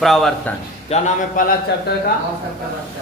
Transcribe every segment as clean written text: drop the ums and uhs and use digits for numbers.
प्रवर्तन। क्या नाम है पहला चैप्टर का?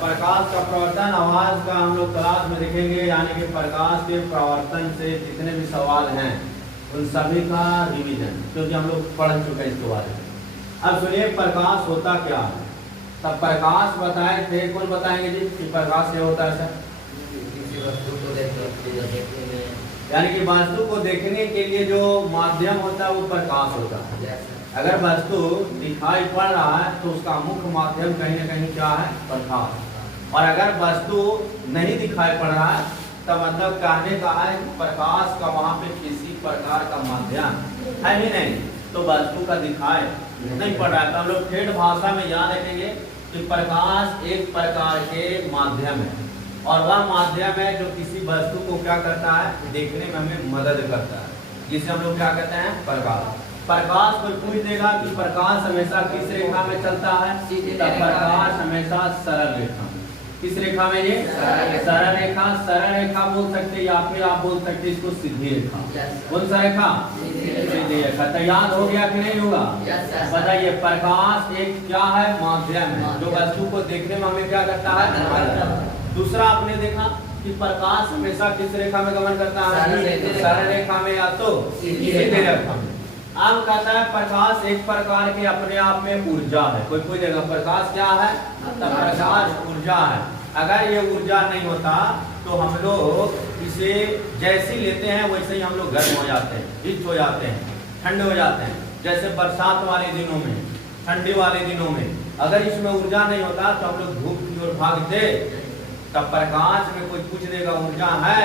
प्रकाश का प्रवर्तन। आवाज का हम लोग क्लास में देखेंगे, यानी कि प्रकाश के प्रवर्तन से जितने भी सवाल हैं उन सभी का रिवीजन, क्योंकि हम लोग पढ़ चुके हैं इसके बारे में। अब सुनिए प्रकाश होता क्या है। तब प्रकाश बताए थे, कौन बताएंगे जी कि प्रकाश क्या होता है? सर यानी कि वस्तु को देखने के लिए जो माध्यम होता है वो प्रकाश होता है। अगर वस्तु दिखाई पड़ रहा है तो उसका मुख्य माध्यम कहीं ना कहीं क्या है? प्रकाश। और अगर वस्तु नहीं दिखाई पड़ रहा है तो मतलब कहने का है कि प्रकाश का वहां पे किसी प्रकार का माध्यम है ही नहीं, तो वस्तु का दिखाई नहीं पड़ रहा है। तो हम लोग ठेठ भाषा में याद रखेंगे कि प्रकाश एक प्रकार के माध्यम है, और वह माध्यम है जो किसी वस्तु को क्या करता है? देखने में हमें मदद करता है, जिसे हम लोग क्या कहते हैं? प्रकाश। प्रकाश कोई पूछ देगा कि प्रकाश हमेशा किस रेखा में चलता है? प्रकाश हमेशा सरल रेखा में। किस रेखा में? ये सरल रेखा। सरल रेखा बोल सकते या फिर आप बोल सकते इसको सीधी रेखा। कौन सा रेखा? सीधी रेखा। तो याद हो गया कि नहीं होगा? बताइए, प्रकाश एक क्या है? माध्यम है जो वस्तु को देखने में हमें क्या करता है? दूसरा आपने देखा कि प्रकाश हमेशा किस रेखा में गमन करता है? सरल रेखा में या तो सीधी रेखा में। अब कहता है प्रकाश एक प्रकार के अपने आप में ऊर्जा है। कोई कोई जगह प्रकाश क्या है? तो प्रकाश ऊर्जा है। अगर ये ऊर्जा नहीं होता तो हम लोग इसे जैसी लेते हैं वैसे ही हम लोग गर्म हो जाते हैं, हिट हो जाते हैं, ठंडे हो जाते हैं। जैसे बरसात वाले दिनों में, ठंडी वाले दिनों में अगर इसमें ऊर्जा नहीं होता तो हम लोग धूप की ओर भागते। तब प्रकाश में कोई पूछ देगा ऊर्जा है,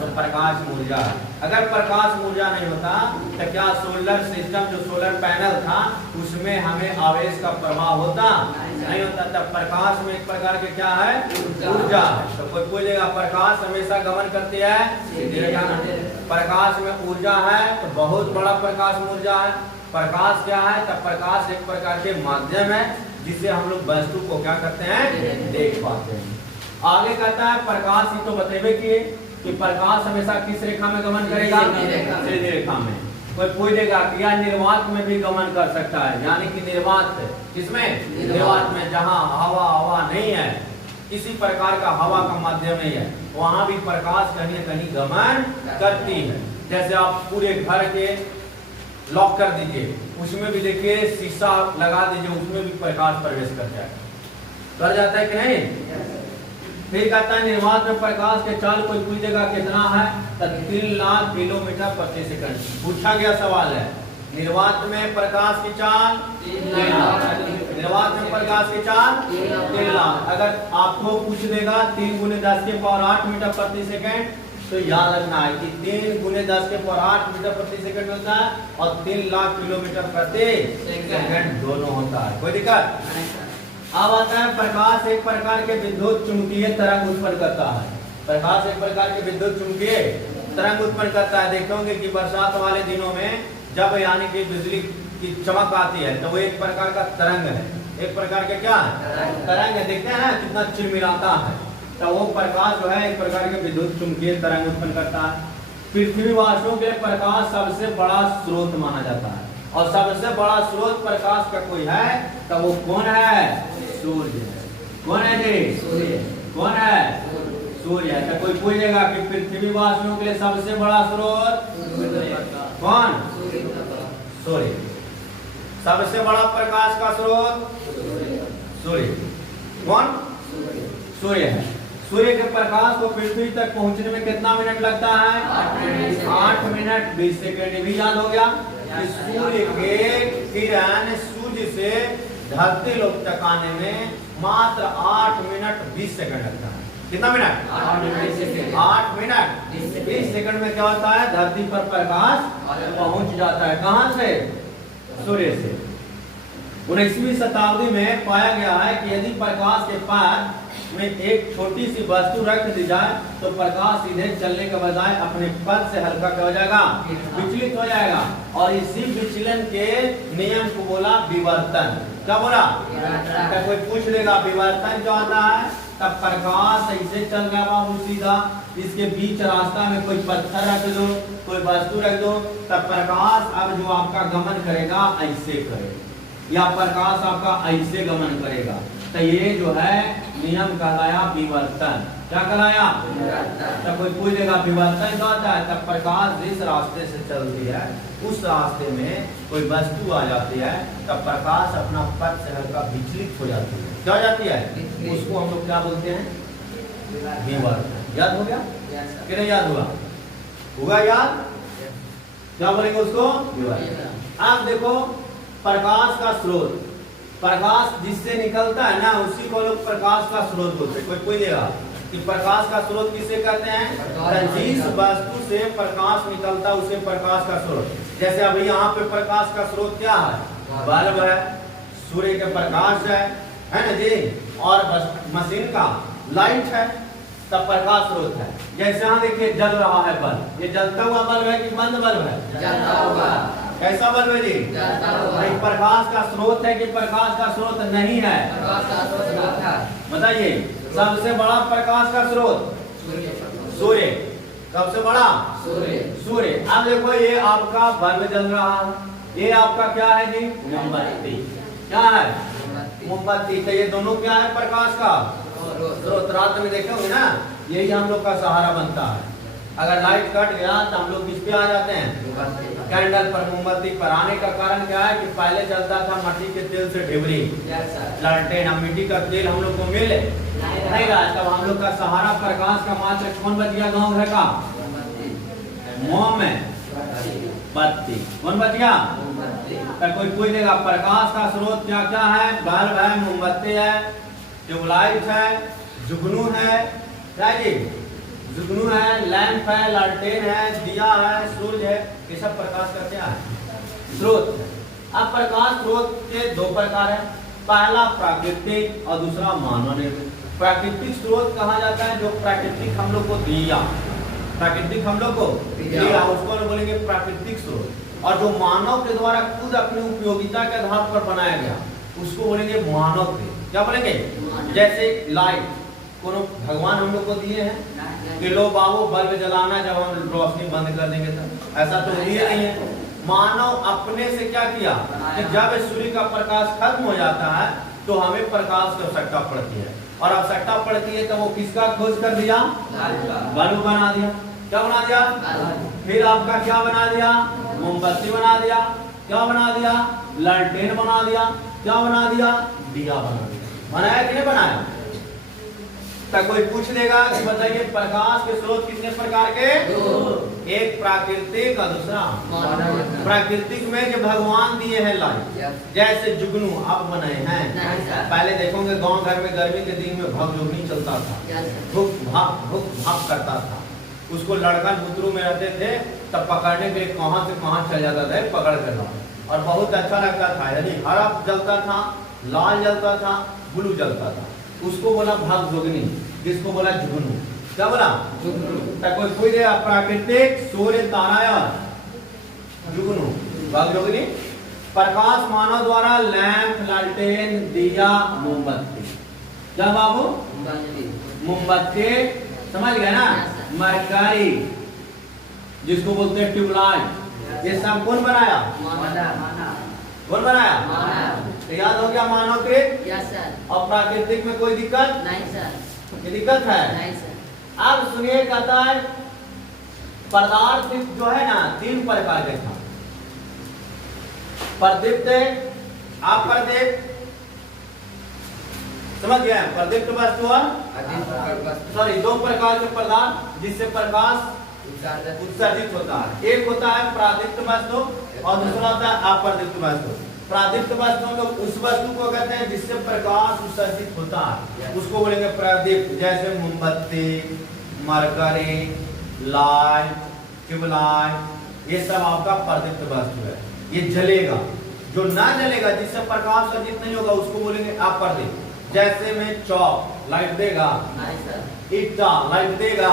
तो प्रकाश में ऊर्जा है। अगर प्रकाश में ऊर्जा नहीं होता तो क्या सोलर सिस्टम, जो सोलर पैनल था, उसमें हमें आवेश का प्रवाह होता? नहीं होता। तब प्रकाश में एक प्रकार के क्या है? ऊर्जा है। तो कोई पूछेगा प्रकाश हमेशा गमन करती है? प्रकाश में ऊर्जा है तो बहुत बड़ा प्रकाश में ऊर्जा है। प्रकाश क्या है? तब प्रकाश एक प्रकार के माध्यम है जिससे हम लोग वस्तु को क्या करते हैं? देख पाते हैं। आगे कहता है प्रकाश ही तो बतेबे किए कि प्रकाश हमेशा किस रेखा में गमन करेगा? सीधी रेखा में। कोई पूछेगा कि यह निर्वात में भी गमन कर सकता है, यानी कि निर्वात किसमें? निर्वात में, जहाँ हवा नहीं है, किसी प्रकार का हवा का माध्यम नहीं है, वहां भी प्रकाश कहीं न कहीं गमन करती है। जैसे आप पूरे घर के लॉक कर दीजिए, उसमें भी देखिए शीशा लगा दीजिए, उसमें भी प्रकाश प्रवेश कर जाएगा। कर जाता है कि नहीं? फिर कहता है निर्वात में प्रकाश के चाल कोई पूछेगा कितना है? तो 3 लाख किलोमीटर प्रति सेकंड। पूछा गया सवाल है, निर्वात में प्रकाश की चाल 3 लाख। निर्वात में प्रकाश की चाल 3 लाख। अगर आपको पूछ देगा 3 × 10⁸ मीटर प्रति सेकंड, तो याद रखना है कि 3 × 10⁸ मीटर प्रति सेकंड होता है और 3 लाख किलोमीटर प्रति सेकंड दोनों होता है। कोई दिक्कत? अब आता है प्रकाश एक प्रकार के विद्युत चुंबकीय तरंग उत्पन्न करता है। प्रकाश एक प्रकार के विद्युत चुंबकीय तरंग उत्पन्न करता है। देखते होंगे कि बरसात वाले दिनों में जब यानी कि बिजली की चमक आती है तो वो एक प्रकार का तरंग है। एक प्रकार के क्या है? तरंग है। देखते हैं ना कितना चिलमिलाता है। तो वो प्रकाश जो है एक प्रकार के विद्युत चुंबकीय तरंग उत्पन्न करता है। पृथ्वीवासियों के लिए प्रकाश सबसे बड़ा स्रोत माना जाता है, और सबसे बड़ा स्रोत प्रकाश का कोई है तो वो कौन है? सूर्य। कौन है जी? सूर्य। कौन है? सूर्य है। तो कोई पूछेगा कि पृथ्वीवासियों के लिए सबसे बड़ा स्रोत कौन? सूर्य। सबसे बड़ा प्रकाश का स्रोत सूर्य। कौन? सूर्य है। सूर्य के प्रकाश को पृथ्वी तक पहुंचने में कितना मिनट लगता है? 8 मिनट 20 सेकंड। ये भी याद हो गया कि सूर्य के किरण सूर्य से धरती लोक तक आने में मात्र 8 मिनट 20 सेकंड लगता है। कितना मिनट? 8 मिनट 20 सेकंड में क्या होता है? धरती पर प्रकाश पहुंच जाता है। कहां से? सूर्य से। 19वीं शताब्दी में पाया गया है कि यदि प्रकाश के पार में एक छोटी सी वस्तु रख दी जाए तो प्रकाश सीधे चलने के बजाय अपने पथ से हल्का क्या हो जाएगा? विचलित हो जाएगा। और इसी विचलन के नियम को बोला विवर्तन। क्या बोला? तो कोई पूछ लेगा विवर्तन क्या होता है? तब प्रकाश ऐसे चल रहा बाबू सीधा, इसके बीच रास्ता में कोई पत्थर रख दो, कोई वस्तु रख दो, तब प्रकाश अब जो आपका गमन करेगा ऐसे करेगा। या प्रकाश आपका ऐसे गमन करेगा, तो ये जो है नियम कहलाया विवर्तन। क्या कहलाया? तो कोई पूछ देगा विवर्तन क्या होता है? तब प्रकाश जिस रास्ते से चलती है उस रास्ते में कोई वस्तु आ जाती है, तब प्रकाश अपना पथ से हल्का विचलित हो जाती है। क्या हो जाती है? उसको हम लोग क्या बोलते हैं? विवर्तन। याद हो गया कि नहीं याद हुआ? होगा याद? क्या बोलेंगे उसको? विवर्तन। अब देखो प्रकाश का स्रोत, प्रकाश जिससे निकलता है ना उसी को लोग प्रकाश का स्रोत बोलते हैं। कोई देगा कि प्रकाश का स्रोत किसे कहते हैं? जिस वस्तु से प्रकाश निकलता उसे प्रकाश का स्रोत। जैसे अभी यहाँ पे प्रकाश का स्रोत क्या है? बल्ब है, सूर्य के प्रकाश है ना जी, और मशीन का लाइट है, तब प्रकाश स्रोत है। जैसे यहाँ देखिए जल रहा है बल्ब, ये जलता हुआ बल्ब है कि बंद बल्ब है? जलता हुआ। कैसा बल्ब है जी? जलता हुआ। प्रकाश का स्रोत है कि प्रकाश का स्रोत नहीं है? प्रकाश का स्रोत है। बताइए सबसे बड़ा प्रकाश का स्रोत सूर्य। सबसे बड़ा सूर्य। अब देखो ये आपका बल्ब जल रहा है, ये आपका क्या है जी? मोमबत्ती। क्या है? मोमबत्ती। तो ये दोनों क्या है? प्रकाश का स्रोत। रात में देखे होंगे ना, यही हम लोग का सहारा बनता है। अगर लाइट कट गया तो हम लोग किस पे आ जाते हैं? कैंडल पर, मोमबत्ती पर। आने का कारण क्या है कि पहले चलता था मिट्टी के तेल से ढिबरी, लालटेन। अब मिट्टी का तेल हम लोग को मिले नहीं रहा, तब हम लोग का सहारा प्रकाश का मात्र कौन बच गया? गाँव घर का मोमबत्ती। कौन बच गया? तो कोई पूछ देगा प्रकाश का स्रोत क्या क्या है? बल्ब है, मोमबत्ती है, ट्यूबलाइट है, जुगनू है, क्या जी? जुगनू है, लैंप है, लालटेन है, दिया है, सूरज है। ये सब प्रकाश का क्या है? स्रोत। अब प्रकाश स्रोत के दो प्रकार है, पहला प्राकृतिक और दूसरा मानव निर्मित। प्राकृतिक स्रोत कहा जाता है जो प्राकृतिक हम लोग को दिया, प्राकृतिक हम लोग को दिया, उसको बोलेंगे प्राकृतिक स्रोत। और जो मानव के द्वारा खुद अपनी उपयोगिता के आधार पर बनाया गया उसको बोलेंगे मानव के। क्या बोलेंगे? जैसे लाइट कोनो भगवान हम लोग को दिए हैं कि लो बाबू बल्ब जलाना जब हम रोशनी बंद कर देंगे तब, ऐसा तो दिए नहीं है। मानव अपने से क्या किया कि जब सूर्य का प्रकाश खत्म हो जाता है तो हमें प्रकाश की आवश्यकता पड़ती है, और आवश्यकता पड़ती है तो वो किसका खोज कर दिया? बल्ब बना दिया। क्या बना दिया? फिर आपका क्या बना दिया? मोमबत्ती बना दिया। क्या बना दिया? लालटेन बना दिया। क्या बना दिया? दिया बना दिया। बनाया कि नहीं बनाया? तो कोई पूछ देगा कि बताइए प्रकाश के स्रोत कितने प्रकार के? एक प्राकृतिक और दूसरा प्राकृतिक में जो भगवान दिए हैं लाइट, जैसे जुगनू अब बने हैं। पहले देखोगे गांव घर में गर्मी के दिन में भगजुगनी चलता था, भुक भाप करता था। उसको लड़का बुतरू में रहते थे तब पकड़ने के लिए कहां से कहां चल जाता था पकड़ कर, और बहुत अच्छा लगता था। यानी हरा जलता था, लाल जलता था, ब्लू जलता था, उसको बोला भाग जोगनी, जिसको बोला जुगनू। क्या बोला? जुगनू। कोई पूछ देगा प्राकृतिक सूर्य तारा जुगनू भाग जोगनी। प्रकाश मानव द्वारा लैंप, लालटेन, दिया, मोमबत्ती। क्या बाबू? मोमबत्ती समझ गए ना? मरकरी जिसको बोलते हैं ट्यूबलाइट, ये सब कौन बनाया? कौन बनाया? तो याद हो गया मानवकृत। Yes sir. और प्राकृतिक में कोई दिक्कत नहीं सर? ये दिक्कत है नहीं सर। अब सुनिए, कहता है पदार्थ जो है ना तीन प्रकार के था, प्रदीप्त, अप्रदीप्त, समझ गए? प्रदीप्त वस्तु और सॉरी दो प्रकार के पदार्थ जिससे प्रकाश उत्सर्जित होता है। एक होता है प्रादीप्त वस्तु और दूसरा होता है अप्रदीप्त वस्तु। प्रादीप्त वस्तु लोग उस वस्तु को कहते हैं जिससे प्रकाश उत्सर्जित होता है, उसको बोलेंगे प्रदीप्त। जैसे मोमबत्ती, मरकरी, लाइट, ट्यूबलाइट, ये सब आपका प्रदीप्त वस्तु है, ये जलेगा। जो ना जलेगा, जिससे प्रकाश उत्सर्जित नहीं होगा, उसको बोलेंगे अप्रदीप्त। जैसे में चौक लाइट देगा, ईटा लाइट देगा,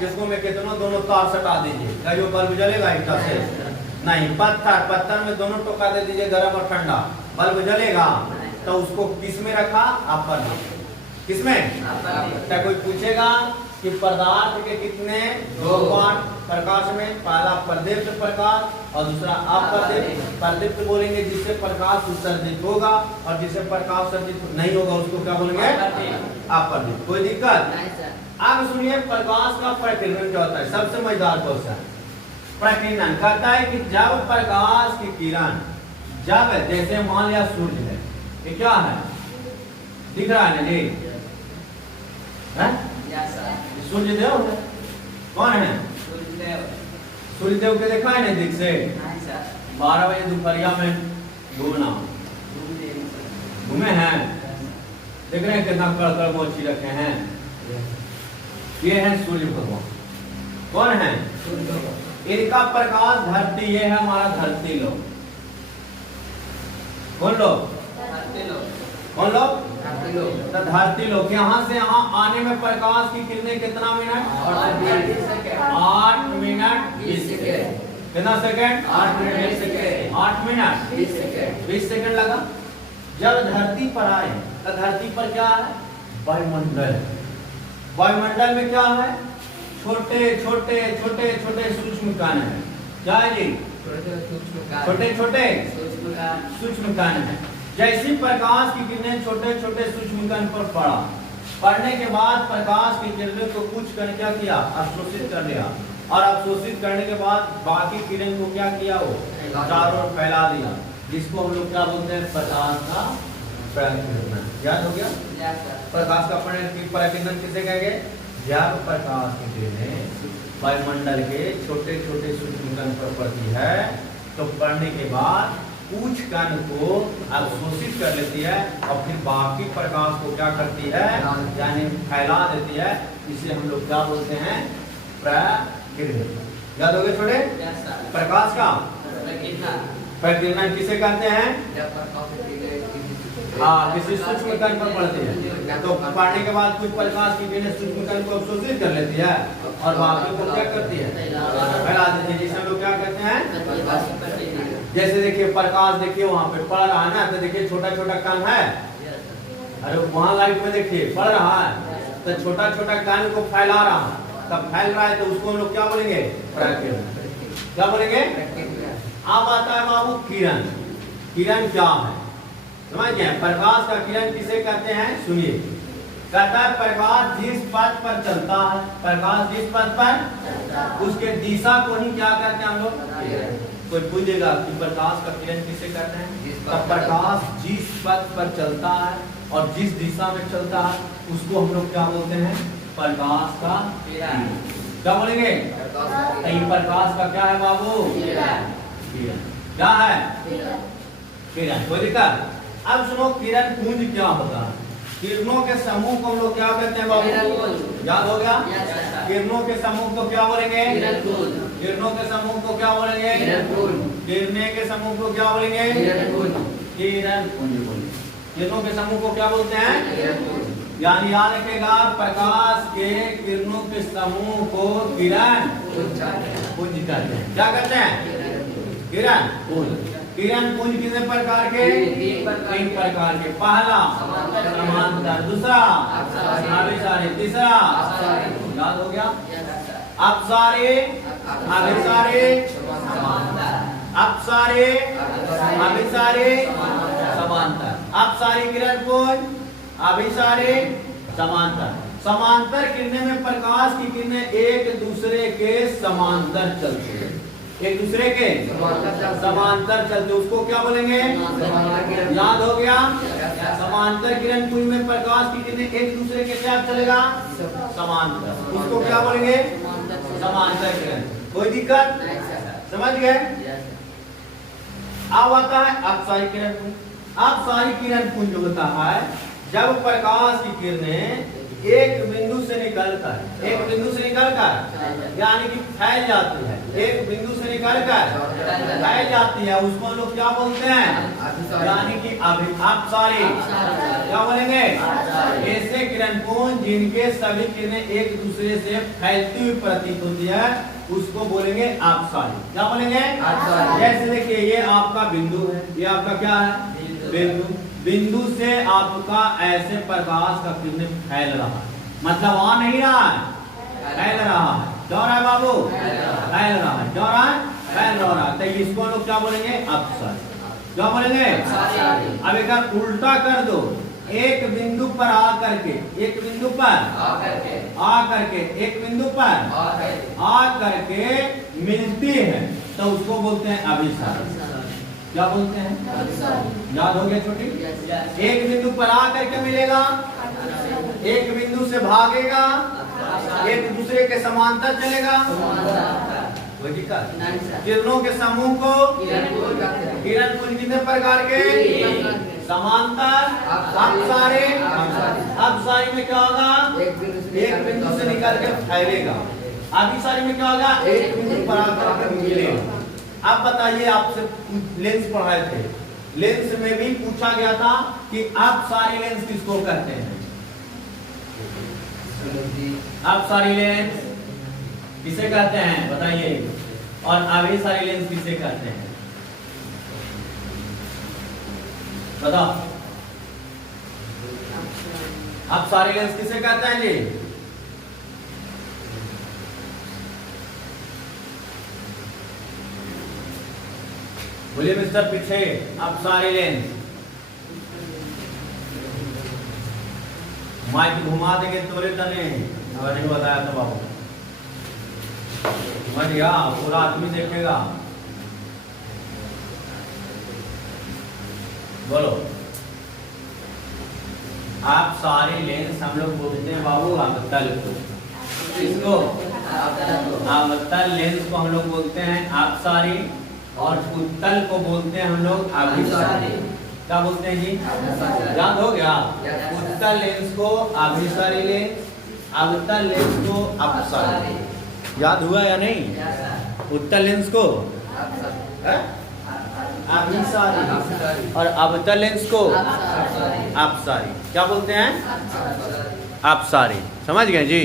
जिसको मैं कहता हूँ दोनों तार सटा दीजिए, क्या जो बल्ब जलेगा ईटा से? नहीं। पत्थर में दोनों टोका दे दीजिए, गर्म और ठंडा, बल्ब जलेगा। तो उसको किस में रखा? अपर। किसमें? तो कोई पूछेगा कि पदार्थ के कितने दो पार्ट प्रकाश में, पहला प्रदीप्त प्रकाश और दूसरा अप्रदीप्त। प्रदीप्त बोलेंगे जिससे प्रकाश उत्सर्जित होगा, और जिससे प्रकाश उत्सर्जित नहीं होगा उसको क्या बोलेंगे? अप्रदीप्त। कोई दिक्कत? अब सुनिए प्रकाश का प्रकीर्णन क्या होता है, सबसे मजेदार क्वेश्चन। प्रकीर्णन कहता है कि जब प्रकाश की किरण, जब जैसे मान लिया सूर्य है, ये क्या है, दिख रहा है ना जी, सूर्य देव है। कौन है? सूर्य देव के देखा है ना दिख से? 12 बजे दोपहरिया में घूमना घूमे हैं, देख रहे हैं कितना कड़कड़ मोची रखे हैं। ये है सूर्य भगवान। कौन है? इनका प्रकाश धरती, ये है हमारा धरती लोग। कौन लोग? कौन लोग? तो धरती लोग। यहाँ से यहाँ आने में प्रकाश की कितने कितना मिनट? 8 minute 20 second. कितना सेकेंड? 8 मिनट 8 मिनट 20 सेकेंड लगा। जब धरती पर आए तो धरती पर क्या है? वायुमंडल। वायुमंडल में क्या है? छोटे छोटे छोटे छोटे सूक्ष्म कण है। क्या है जी? छोटे छोटे सूक्ष्म कण है। जैसी प्रकाश की किरणें छोटे छोटे सूक्ष्म कण पर पड़ने के बाद प्रकाश की किरणों को कुछ कण क्या किया? अवशोषित कर लिया, और अवशोषित करने के बाद बाकी किरण को क्या किया? वो चारों ओर फैला दिया, जिसको हम लोग क्या बोलते हैं? प्रकाश का प्रकीर्णन। याद हो गया? प्रकाश का प्रकीर्णन किसे कहेंगे? जब प्रकाश की किरणें वायुमंडल के छोटे छोटे सूक्ष्म कण पर पड़ती है तो पड़ने के बाद कुछ कण को अवशोषित कर लेती है, और फिर बाकी प्रकाश को क्या करती है? यानी फैला देती है। इसे हम लोग क्या बोलते हैं? प्रकीर्णन। याद हो गए छोटे? प्रकाश का प्रकीर्णन किसे कहते हैं? हाँ, किसी सूक्ष्म कण पर पड़ती है तो पड़ने के बाद कुछ प्रकाश की किरणें सूक्ष्म कण को अवशोषित कर लेती है, और बाकी को क्या करती है? फैला देती है, जिसे हम लोग क्या कहते हैं? जैसे देखिए प्रकाश, देखिए वहाँ पे पड़ रहा है ना, तो देखिए छोटा छोटा कण है, अरे वहाँ लाइट में देखिए पड़ रहा है, तो छोटा छोटा कण को फैला रहा है, तब फैल रहा है तो उसको हम लोग क्या बोलेंगे? प्रकीर्णन। क्या बोलेंगे? अब आता है बाबू किरण। किरण क्या है समझ गए? प्रकाश का किरण किसे कहते हैं? सुनिए, कहता है प्रकाश जिस पथ पर चलता है, प्रकाश जिस पथ पर, उसके दिशा को ही क्या कहते हैं हम लोग? कोई पूछेगा कि प्रकाश का किरण किसे कहते हैं? तो प्रकाश जिस पथ पर चलता है और जिस दिशा में चलता है उसको हम लोग क्या बोलते हैं? प्रकाश का किरण। क्या बोलेंगे? प्रकाश का क्या है बाबू? किरण। क्या है? किरण। कोई दिक्कत? अब सुनो, किरण पुंज क्या होता है? किरणों के समूह को हम लोग क्या कहते हैं बाबू? याद हो गया? किरणों के समूह को क्या बोलेंगे? किरणों के समूह को क्या बोलेंगे? किरणें के समूह को क्या बोलेंगे? किरण पुंज बोलेंगे। किरणों के समूह को क्या बोलते हैं? यानी याद रखेगा, प्रकाश के किरणों के समूह को किरण पुंज कहते हैं। क्या कहते हैं? किरण पुंज। किरण पुंज कितने प्रकार के? 3 प्रकार के। पहला समांतर, दूसरा अभिसारी, तीसरा याद हो गया? अपसारी, अभिसारी, अपसारी, अभिसारी, समांतर। अपसारी किरण पुंज, अभिसारी, समांतर। समांतर किरणें में प्रकाश की किरणें एक दूसरे के समांतर चलती है, एक दूसरे के समांतर चलते, उसको क्या बोलेंगे? याद हो गया? समांतर किरण पुंज में प्रकाश की किरणें एक दूसरे के क्या चलेगा? समांतर, उसको क्या बोलेंगे? समांतर किरण। कोई दिक्कत? समझ गए? अब आता है अपसारी किरण पुंज। अपसारी किरण पुंज होता है जब प्रकाश की किरणें एक बिंदु से निकलकर यानी कि फैल जाती है, एक बिंदु से निकलकर फैल जाती है, उसको लोग क्या बोलते हैं? यानी कि अपसारी। क्या बोलेंगे? ऐसे किरण पुंज जिनके सभी किरणें एक दूसरे से फैलती हुई प्रतीत होती है उसको बोलेंगे अपसारी। क्या बोलेंगे? जैसे देखिए ये आपका बिंदु है, ये आपका क्या है? बिंदु। बिंदु से आपका ऐसे प्रकाश का किरण फैल रहा है, मतलब आ नहीं रहा है, फैल रहा है। क्यों रहा है बाबू? फैल रहा है। क्यों रहा है? फैल रहा है। तो इसको हम लोग क्या बोलेंगे? अपसारी। क्या बोलेंगे? अब एक बार उल्टा कर दो, एक बिंदु पर आकर के, एक बिंदु पर आकर के, एक बिंदु पर आकर के मिलती है तो उसको बोलते हैं अभिसारी। क्या बोलते हैं? याद हो गया छोटी? एक बिंदु पर आकर के मिलेगा, एक बिंदु से भागेगा, एक दूसरे के समांतर चलेगा। किरणों के समूह को किरण कुल कितने प्रकार के? समांतर, अपसारी। अपसारी में क्या होगा? एक बिंदु से निकल के फैलेगा। अभिसारी में क्या होगा? एक बिंदु पर आकर मिलेगा। अब बताइए, आपसे लेंस पढ़ाए थे, लेंस में भी पूछा गया था कि अपसारी लेंस किसको कहते हैं? अपसारी लेंस किसे कहते हैं बताइए, और अभिसारी लेंस किसे कहते हैं बताओ? अपसारी लेंस किसे कहते हैं जी? बोलिए मिस्टर पीछे, अपसारी लेंस। माइक घुमा देंगे तोरे तने, अगर नहीं बताया तो बाबू समझ गया, पूरा आदमी देखेगा। बोलो। आप सारे लेंस हम लोग बोलते हैं बाबू अवतल को। इसको अवतल लेंस को हम लोग बोलते हैं अपसारी, और उत्तल को बोलते हैं हम लोग अभिसारी। क्या बोलते हैं जी? याद हो गया? उत्तल लेंस को अभिसारी लेंस, अवतल लेंस को अपसारी। याद हुआ या नहीं? उत्तल लेंस को अभिसारी और अवतल लेंस को अपसारी। क्या बोलते हैं? अपसारी। समझ गए जी?